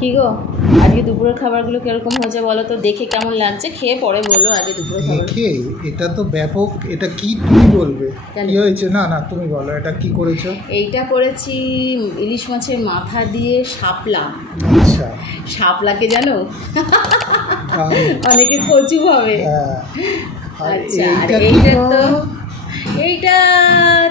কি গো? আজকে দুপুরের খাবারগুলো কীরকম হয়েছে বলো তো? দেখে কেমন লাগছে? খেয়ে পরে বলো আগে দুপুরের খাবার দেখে এটা তো ব্যাপক এটা কি তুমি বলবে? কেন? কি হয়েছে? না না তুমি বলো এটা কি করেছ? এইটা করেছি ইলিশ মাছের মাথা দিয়ে শাপলা। আচ্ছা। শাপলাকে জানো? দারুণ। অনেকে কচু ভাবে। হ্যাঁ। আর আচ্ছা আর এইটা কি এইটা তো বলো? এইটা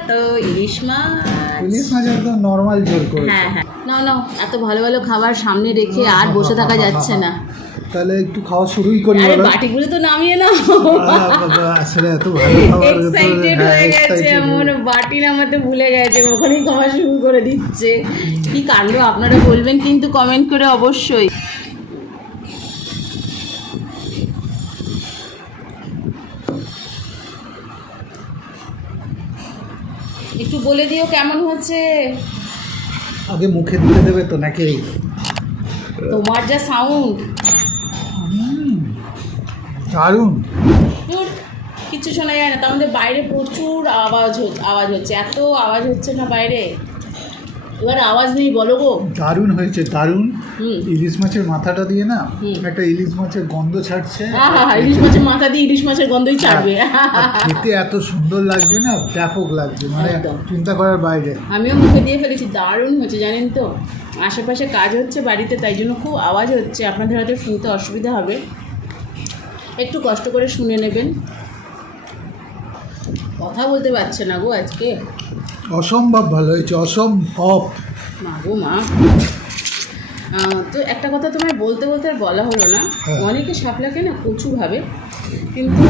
তো ইলিশ মাছ। ইলিশ মাছ একদম নর্মাল ঝোল করেছ। হ্যাঁ হ্যাঁ। না না এত ভালো ভালো খাবার সামনে রেখে আর বসে থাকা যাচ্ছে না তাহলে একটু খাওয়া শুরুই করি আরে বাটিগুলো তো নামিয়ে নাও। আসলে এত ভালো খাবার এক্সাইটেড হ্যাঁ, হয়ে গেছে এমন বাটি নামাতে ভুলে গেছে ওখানেই খাওয়া শুরু করে দিচ্ছে। কি কাণ্ড আপনারা বলবেন কিন্তু কমেন্ট করে অবশ্যই। একটু বলে দিও কেমন হচ্ছে। আগে মুখে দিতে দেবে তো নাকি? তোমার যা সাউন্ড দারুণ। কিছু শোনা যায় না। তার মধ্যে বাইরে প্রচুর আওয়াজ আওয়াজ হচ্ছে। এত আওয়াজ হচ্ছে না বাইরে। এবার আওয়াজ নেই বলো গো। দারুণ হয়েছে দারুণ। ইলিশ মাছের মাথাটা দিয়ে না একটা ইলিশ মাছের গন্ধ ছাড়ছে। হ্যাঁ হ্যাঁ হ্যাঁ, ইলিশ মাছের মাথা দিয়ে ইলিশ মাছের গন্ধই ছাড়বে। খেতে এত সুন্দর লাগছে না ব্যাপক লাগছে মানে। চিন্তা করার বাইরে। আমিও মুখে দিয়ে ফেলেছি দারুণ হচ্ছে জানেন তো? আশেপাশে কাজ হচ্ছে বাড়িতে তাই জন্য খুব আওয়াজ হচ্ছে আপনাদের হয়তো শুনতে অসুবিধা হবে। একটু কষ্ট করে শুনে নেবেন। কথা বলতে পারছে না গো আজকে? অসম্ভব ভালো হয়েছে অসম্ভব। মা গো মা। তো একটা কথা তোমায় বলতে বলতে আর বলা হলো না। হ্যাঁ। অনেকে শাপলাকে না কচু ভাবে। কিন্তু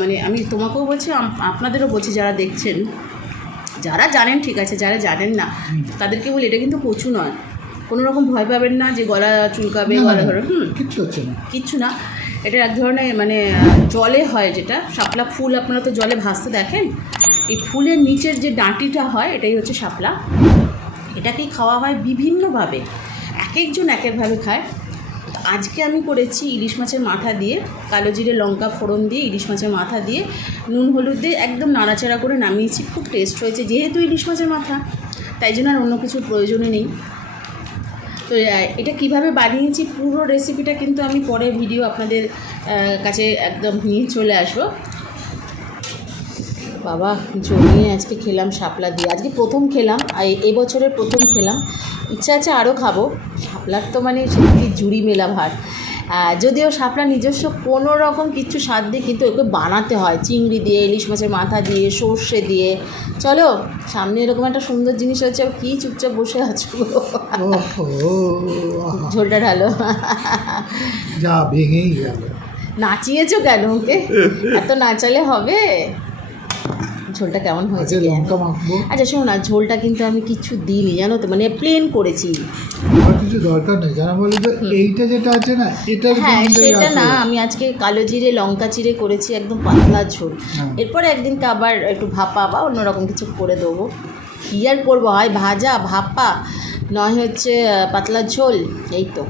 মানে আমি তোমাকেও বলছি আপনাদেরও বলছি যারা দেখছেন যারা জানেন ঠিক আছে যারা জানেন না তাদেরকে বলি এটা কিন্তু কচু নয়। কোনো রকম ভয় পাবেন না যে গলা চুলকাবে গলা ধরে হুম। কিচ্ছু হচ্ছে না। কিচ্ছু না। এটা এক ধরনের মানে জলে হয় যেটা, শাপলা ফুল আপনারা তো জলে ভাসতে দেখেন। এই ফুলের নিচের যে ডাঁটিটা হয়, এটাই হচ্ছে শাপলা। এটাকেই খাওয়া হয় বিভিন্নভাবে। এক একজন এক একভাবে খায়। আজকে আমি করেছি ইলিশ মাছের মাথা দিয়ে, কালো জিরে লঙ্কা ফোড়ন দিয়ে ইলিশ মাছের মাথা দিয়ে, নুন হলুদ দিয়ে একদম নাড়াচাড়া করে নামিয়েছি। খুব টেস্ট হয়েছে যেহেতু ইলিশ মাছের মাথা, তাই জন্য আর অন্য কিছুর প্রয়োজনে নেই। তো এটা কীভাবে বানিয়েছি পুরো রেসিপিটা কিন্তু আমি পরে ভিডিও আপনাদের কাছে একদম নিয়ে চলে আসব। বাবা জমিয়ে আজকে খেলাম শাপলা দিয়ে। আজকে প্রথম খেলাম এবছরের প্রথম খেলাম। ইচ্ছা আছে আরও খাব। শাপলার তো মানে সত্যি জুড়ি মেলা আহ, যদিও শাপলা নিজস্ব কোনো রকম কিছু স্বাদ দিয়ে কিন্তু ওকে বানাতে হয়। চিংড়ি দিয়ে ইলিশ মাছের মাথা দিয়ে সর্ষে দিয়ে। চলো সামনে এরকম একটা সুন্দর জিনিস হচ্ছে কি চুপচাপ বসে আছো? ঝোলটা ঢালো। যা ভেঙেই গেল। নাচিয়েছো কেন ওকে? এত নাচালে হবে? ঝোলটা কেমন হয়েছে লঙ্কা মাখবো। আচ্ছা শোনো না ঝোলটা কিন্তু আমি কিছু দিইনি জানো তো মানে প্লেন করেছি। আর কিছু দরকার নেই যারা বলে যে এইটা যেটা আছে না এটা হ্যাঁ সেটা না আমি আজকে কালো জিরে লঙ্কা চিড়ে করেছি একদম পাতলা ঝোল। হ্যাঁ। এরপরে একদিনকে আবার একটু ভাপা বা অন্যরকম কিছু করে দেবো। কী আর করব? হয় ভাজা ভাপা নয় হচ্ছে পাতলা ঝোল এই তো।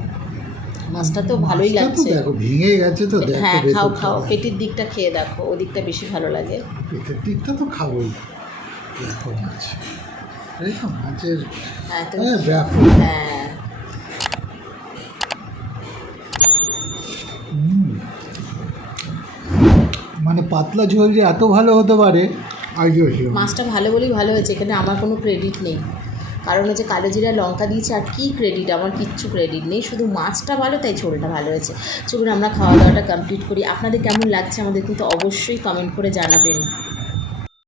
মাছটা তো ভালোই লাগছে। দেখো ভেঙে গেছে তো দেখো হ্যাঁ খাও খাও পেটের দিকটা খেয়ে দেখো ওদিকটা বেশি ভালো লাগে। পেটের দিকটা তো খাবোই। দেখো মাছ। মাছের হ্যাঁ হ্যাঁ হ্যাঁ। মানে পাতলা ঝোল যে এত ভালো হতে পারে আইডিয়া মাছটা ভালো বলেই ভালো হয়েছে এখানে আমার কোনো ক্রেডিট নেই। কারণ হচ্ছে কালো জিরা লঙ্কা দিয়েছে, আর কী ক্রেডিট আমার কিচ্ছু ক্রেডিট নেই, শুধু মাছটা ভালো, তাই ঝোলটা ভালো হয়েছে। চলুন আমরা খাওয়া দাওয়াটা কমপ্লিট করি। আপনাদের কেমন লাগছে আমাদের কিন্তু অবশ্যই কমেন্ট করে জানাবেন।